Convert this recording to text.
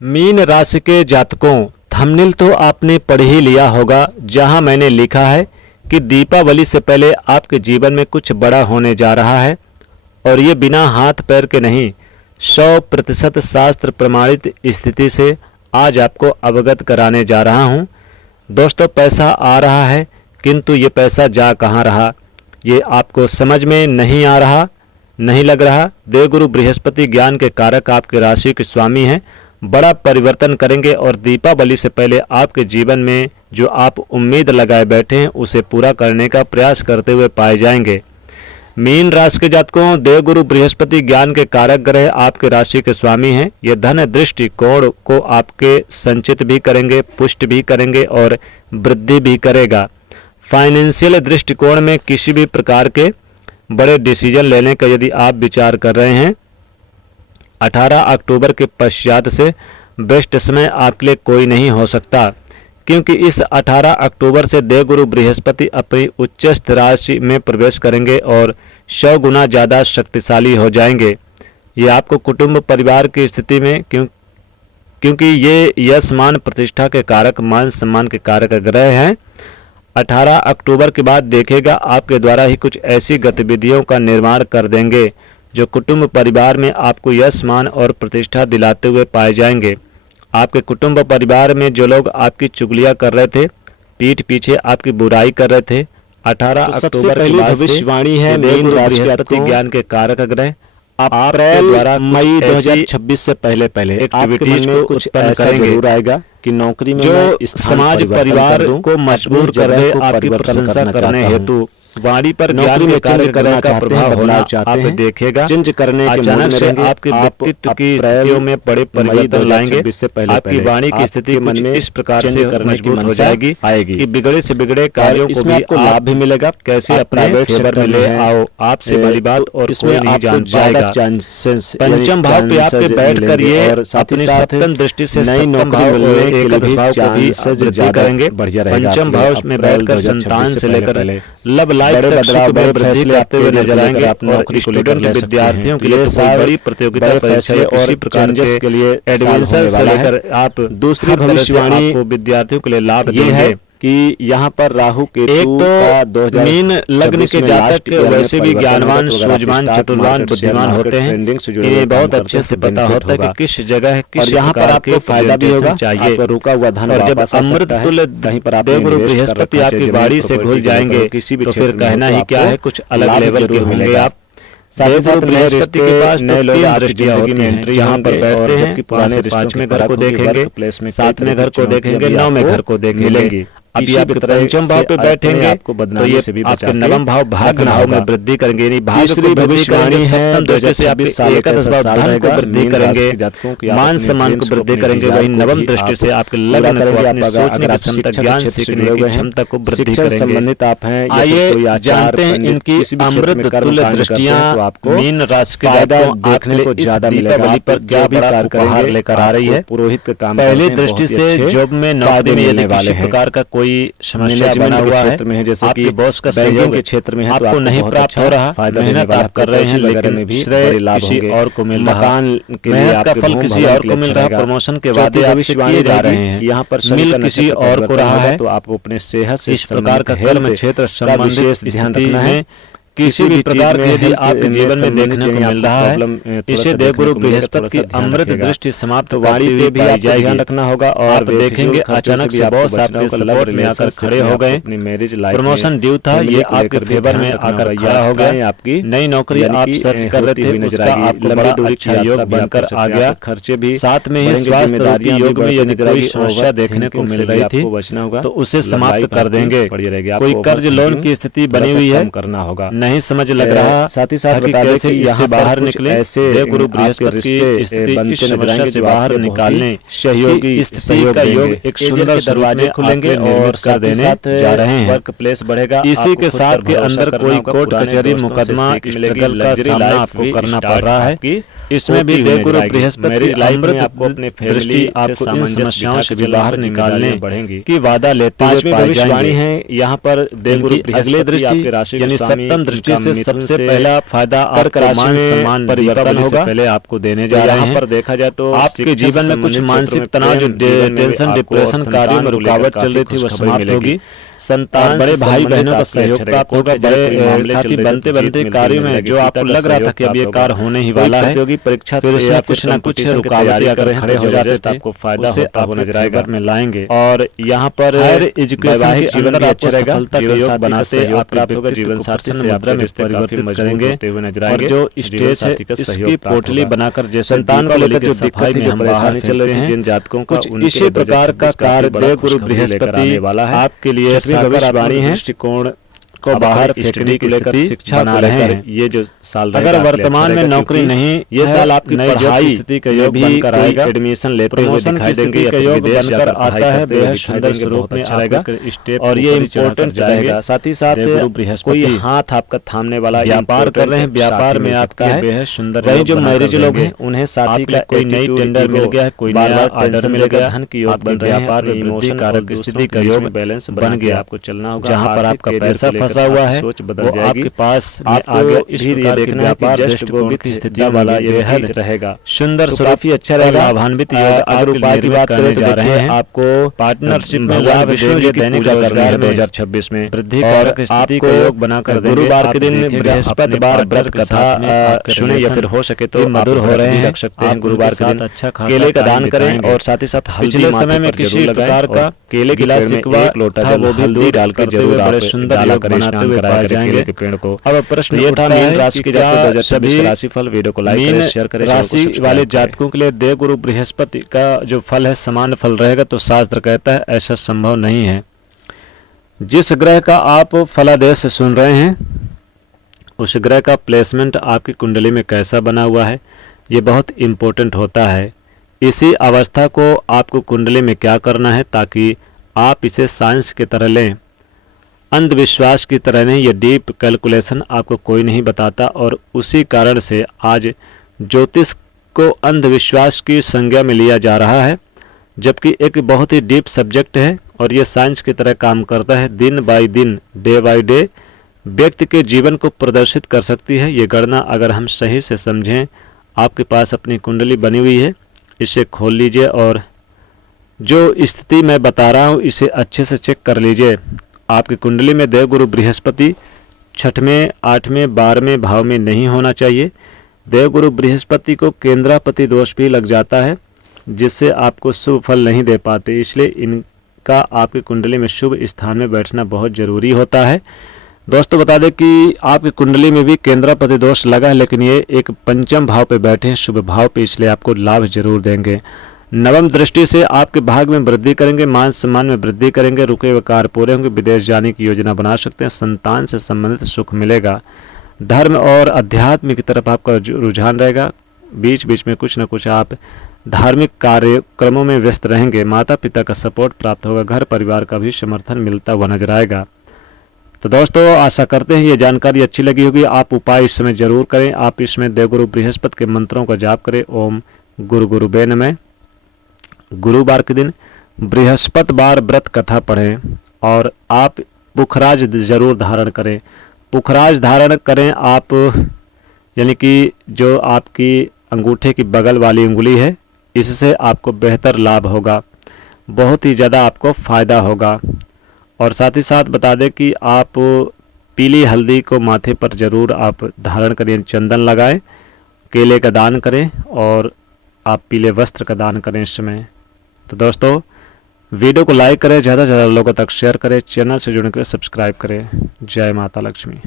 Mean राशि के जातकों, थंबनेल तो आपने पढ़ ही लिया होगा, जहां मैंने लिखा है कि दीपावली से पहले आपके जीवन में कुछ बड़ा होने जा रहा है और ये बिना हाथ पैर के नहीं, 100% शास्त्र प्रमाणित स्थिति से आज आपको अवगत कराने जा रहा हूं। दोस्तों, पैसा आ रहा है किंतु ये पैसा जा कहां रहा, ये आपको समझ में नहीं आ रहा, नहीं लग रहा। देवगुरु बृहस्पति ज्ञान के कारक आपके राशि के स्वामी हैं, बड़ा परिवर्तन करेंगे और दीपावली से पहले आपके जीवन में जो आप उम्मीद लगाए बैठे हैं उसे पूरा करने का प्रयास करते हुए पाए जाएंगे। मीन राशि के जातकों, देवगुरु बृहस्पति ज्ञान के कारक ग्रह आपके राशि के स्वामी हैं। ये धन दृष्टिकोण को आपके संचित भी करेंगे, पुष्ट भी करेंगे और वृद्धि भी करेगा। फाइनेंशियल दृष्टिकोण में किसी भी प्रकार के बड़े डिसीजन लेने का यदि आप विचार कर रहे हैं, 18 अक्टूबर के पश्चात से बेस्ट समय आपके लिए कोई नहीं हो सकता, क्योंकि इस 18 अक्टूबर से देवगुरु बृहस्पति अपनी उच्चस्थ राशि में प्रवेश करेंगे और 100 गुना ज़्यादा शक्तिशाली हो जाएंगे। ये आपको कुटुंब परिवार की स्थिति में क्योंकि ये यश मान प्रतिष्ठा के कारक, मान सम्मान के कारक ग्रह हैं। 18 अक्टूबर के बाद देखेगा आपके द्वारा ही कुछ ऐसी गतिविधियों का निर्माण कर देंगे जो कुटुंब परिवार में आपको यश मान और प्रतिष्ठा दिलाते हुए पाए जाएंगे। आपके कुटुंब परिवार में जो लोग आपकी चुगलियां कर रहे थे, पीठ पीछे आपकी बुराई कर रहे थे, 18 अक्टूबर की भविष्यवाणी है मीन राशि बृहस्पति ज्ञान के कारक ग्रह अप्रैल द्वारा मई 2026 से पहले एक्टिविटीज को कुछ ऐसा जरूर आएगा कि नौकरी में जो समाज परिवार को मजबूर कर रहे आपकी प्रशंसा करने हेतु वाणी पर ज्ञान के कार्य करने का प्रभाव होना आप देखेगा। चेंज करने के अचानक से आपके व्यक्तित्व की स्थितियों में बड़े परिवर्तन लाएंगे। आपकी वाणी की स्थिति कुछ इस प्रकार से मजबूत हो जाएगी कि बिगड़े से बिगड़े कार्यों को भी आपको लाभ भी मिलेगा। कैसे अपने फेवर में ले आओ, आपसे बड़ी बात और कोई नहीं जान पाएगा। पंचम भाव पे आपके बैठ कर ये अपनी सप्तम दृष्टि से नई नौकरी मिलने के भाव को भी वृद्धि करेंगे। पंचम भाव में बैठकर संतान से लेकर लव वृद्धि आते हुए नजर आएंगे। और स्टूडेंट विद्यार्थियों के लिए बड़ी प्रतियोगिता परीक्षाएं और किसी प्रकार के लिए एडवेंचर से लेकर आप दूसरी भविष्यवाणी विद्यार्थियों के लिए लाभ ये है कि यहाँ पर राहु केतु का मीन लग्न के जातक वैसे भी ज्ञानवान, सूझवान, चतुरवान, बुद्धिमान होते हैं। इन्हें बहुत अच्छे से पता होता है कि किस जगह किस यहाँ पर आपको फायदा भी होगा चाहिए। रुका हुआ धन और जब अमृत तुल्य देवगुरु बृहस्पति आपकी वाणी से घुल जाएंगे तो फिर कहना ही क्या है, कुछ अलग लेवल के होंगे आप। देवगुरु बृहस्पति के पास तो 3 दृष्टियां होती हैं, जहाँ पर बैठते हैं कि पुराने 5वें घर को देखेंगे, 7वें घर को देखेंगे, 9वें घर को देखेंगे। अभी आप पंचम भाव पे बैठेंगे आपको बदनामी से भी आपके नवम भाव भाग भाव में वृद्धि करेंगे। यानी भाग्य भविष्यवाणी है, से आप एकादश भाव धन को वृद्धि करेंगे, मान सम्मान को वृद्धि करेंगे। वही नवम दृष्टि से आपके लग्न को अपनी सोचने की क्षमता, ज्ञान सीखने की क्षमता को वृद्धि करेंगे। संबंधित आप हैं, आइए जानते हैं इनकी अमृत तुल्य दृष्टियां आपको मीन राशि के जातकों देखने को ज्यादा दीपावली पर क्या बड़ा उपहार लेकर आ रही है। पुरोहित का काम पहली दृष्टि से जॉब में नौकरी में यदि किसी प्रकार का कोई समस्या बना हुआ है, जैसे कि बॉस का सहयोग के क्षेत्र में है, आपको नहीं प्राप्त हो रहा, मेहनत आप कर रहे हैं लेकिन श्रेय किसी और को मिल रहा, मेहनत का फल किसी और को मिल रहा है, प्रमोशन के वादे आपसे किए जा रहे हैं, यहाँ पर मिल किसी और को रहा है। तो आप अपने सेहत से इस प्रकार का कर्म क्षेत्र संबंधित ध्यान रखना है। किसी भी प्रकार के यदि आपके जीवन में देखने को मिल रहा है, इसे देवगुरु बृहस्पति की अमृत दृष्टि समाप्त वाणी पे भी ध्यान रखना होगा। और आप देखेंगे अचानक से बॉस आपके सपोर्ट में आकर खड़े हो गए, प्रमोशन ड्यू था ये आपके फेवर में आकर खड़ा हो गया। आपकी नई नौकरी आप सर्च कर रहे थे, उसका आपको बड़ा अच्छा योग बनकर आ गया। खर्चे भी साथ में ही स्वास्थ्य योग में यदि कोई समस्या देखने को मिल रही थी तो उसे समाप्त कर देंगे। कोई कर्ज लोन की स्थिति बनी हुई है, करना होगा, नहीं समझ लग रहा, साथ ही साथ बता दें कि यहाँ बाहर निकले ऐसे देवगुरु बृहस्पति की स्थिति समस्या से बाहर निकालने सहयोगी स्थिति का योग एक सुंदर दरवाजे खुलेंगे और कर देने जा रहे हैं। वर्क प्लेस बढ़ेगा, इसी के साथ के अंदर कोई कोर्ट कचहरी मुकदमा स्ट्रगल का सामना आपको करना पड़ रहा है। इसमें भी देवगुरु बृहस्पति अमृत आपको अपने दृष्टि आपको इन समस्याओं से भी बाहर निकालने बढ़ेंगी की वादा लेते हुए भविष्यवाणी है। यहाँ पर देवगुरु अगले दृष्टि यानी सप्तम दृष्टि से सबसे पहला फायदा आपको मान सम्मान परिवर्तन होगा, पहले आपको देने जा रहे हैं। पर देखा जाए तो आपके जीवन में कुछ मानसिक तनाव, जो टेंशन, डिप्रेशन, कार्यों में रुकावट चल रही थी, वो समाप्त होगी। संतान, बड़े भाई बहनों का सहयोग प्राप्त होगा। बड़े साथी बनते बनते कार्यों में जो आपको लग रहा था कि अब ये कार्य होने ही वाला है, प्रतियोगी परीक्षा फिर उसमें कुछ न कुछ रुकावटें आकर खड़े हो जाते थे, आपको फायदा होता हुआ नजर आएगा में लाएंगे। और यहाँ पर एजुकेशन के जीवन में आपको सफलता के योग बनाते आप प्राप्त होगा। जीवन साथी से मुद्रा में परिवर्तित करेंगे और जो स्टेज है इसकी पोटली बनाकर, जैसे संतान को लेकर जो दिक्कत में हम बाहर चल रहे हैं, जिन जातकों का इसी प्रकार का कार्य देव गुरु बृहस्पति वाला है आपके लिए भविष्यवाणी है, दृष्टिकोण को बाहर फेंकने को लेकर शिक्षा बना रहे हैं। ये जो साल अगर वर्तमान में नौकरी नहीं, ये साल आपकी पढ़ाई स्थिति का योग बनकर आएगा, एडमिशन लेते हुए दिखाई देंगे या विदेश बनकर आता है, बेहद सुंदर स्वरूप में आएगा स्टेप, और ये इम्पोर्टेंट रहेगा। साथ ही साथ कोई हाथ आपका थामने वाला, व्यापार कर रहे हैं, व्यापार में आपका है बेहद सुंदर। वही जो मैरिज लोग हैं उन्हें साथी का कोई नई टेंडर मिल गया है, कोई नया ऑर्डर मिल गया, धन की योग बन रहे हैं, व्यापार में इमोशन कारक स्थिति का योग बैलेंस बन गया। आपको चलना होगा, जहाँ पर आपका पैसा फंसा हुआ है सोच बदल जाएगी, आपके पास आगे इस प्रकार के व्यापार दृष्टिकोण की स्थिति वाला ये रहेगा। सुंदर काफी अच्छा रहेगा, लाभान्वित योग। अगर उपाय की बात करें तो जा रहे हैं आपको पार्टनरशिप में लाभ देंगे, दैनिक रोजगार 2026 में वृद्धि कारक स्थिति का योग बनाकर देंगे। गुरुवार के दिन बृहस्पतिवार व्रत कथा सुने या फिर हो सके तो मधुर हो रहे हैं, रख सकते हैं। गुरुवार के दिन अच्छा केले का दान करें और साथ ही साथ पिछले समय में किसी प्रकार का केले गिलास सिकवा लोटा वो भी दूध डालकर जरूर बड़े सुंदर योग बनाते हुए पाए जाएंगे के पेड़ को। अब प्रश्न ये था मीन राशि के जातकों 2026 राशिफल। वीडियो को लाइक करें, शेयर करें। राशि वाले जातकों के लिए देव गुरु बृहस्पति का जो फल है समान फल रहेगा, तो शास्त्र कहता है ऐसा संभव नहीं है। जिस ग्रह का आप फलादेश सुन रहे हैं उस ग्रह का प्लेसमेंट आपकी कुंडली में कैसा बना हुआ है, ये बहुत इम्पोर्टेंट होता है। इसी अवस्था को आपको कुंडली में क्या करना है ताकि आप इसे साइंस की तरह लें, अंधविश्वास की तरह नहीं। ये डीप कैलकुलेशन आपको कोई नहीं बताता, और उसी कारण से आज ज्योतिष को अंधविश्वास की संज्ञा में लिया जा रहा है, जबकि एक बहुत ही डीप सब्जेक्ट है और ये साइंस की तरह काम करता है। दिन बाय दिन, डे बाय डे व्यक्ति के जीवन को प्रदर्शित कर सकती है ये गणना। अगर हम सही से समझें, आपके पास अपनी कुंडली बनी हुई है, इसे खोल लीजिए और जो स्थिति मैं बता रहा हूँ इसे अच्छे से चेक कर लीजिए। आपकी कुंडली में देवगुरु बृहस्पति 6वें, 8वें, 12वें भाव में नहीं होना चाहिए। देवगुरु बृहस्पति को केंद्रापति दोष भी लग जाता है, जिससे आपको शुभ फल नहीं दे पाते। इसलिए इनका आपकी कुंडली में शुभ स्थान में बैठना बहुत जरूरी होता है। दोस्तों बता दें कि आपकी कुंडली में भी केंद्रापति दोष लगा है, लेकिन ये एक पंचम भाव पे बैठे हैं, शुभ भाव पे, इसलिए आपको लाभ जरूर देंगे। नवम दृष्टि से आपके भाग में वृद्धि करेंगे, मान सम्मान में वृद्धि करेंगे, रुके हुए कार्य पूरे होंगे, विदेश जाने की योजना बना सकते हैं, संतान से संबंधित सुख मिलेगा, धर्म और अध्यात्म की तरफ आपका रुझान रहेगा। बीच बीच में कुछ न कुछ आप धार्मिक कार्यक्रमों में व्यस्त रहेंगे, माता पिता का सपोर्ट प्राप्त होगा, घर परिवार का भी समर्थन मिलता हुआ नजर आएगा। तो दोस्तों आशा करते हैं ये जानकारी अच्छी लगी होगी। आप उपाय इस समय जरूर करें। आप इसमें देवगुरु बृहस्पति के मंत्रों का जाप करें। ओम गुरु गुरुबे नमः। गुरुवार के दिन बृहस्पतिवार व्रत कथा पढ़ें और आप पुखराज जरूर धारण करें। पुखराज धारण करें आप, यानी कि जो आपकी अंगूठे की बगल वाली उंगली है, इससे आपको बेहतर लाभ होगा, बहुत ही ज़्यादा आपको फ़ायदा होगा। और साथ ही साथ बता दें कि आप पीली हल्दी को माथे पर जरूर आप धारण करें, चंदन लगाएं, केले का दान करें और आप पीले वस्त्र का दान करें इस समय। तो दोस्तों वीडियो को लाइक करें, ज़्यादा से ज़्यादा लोगों तक शेयर करें, चैनल से जुड़ने के लिए सब्सक्राइब करें। जय माता लक्ष्मी।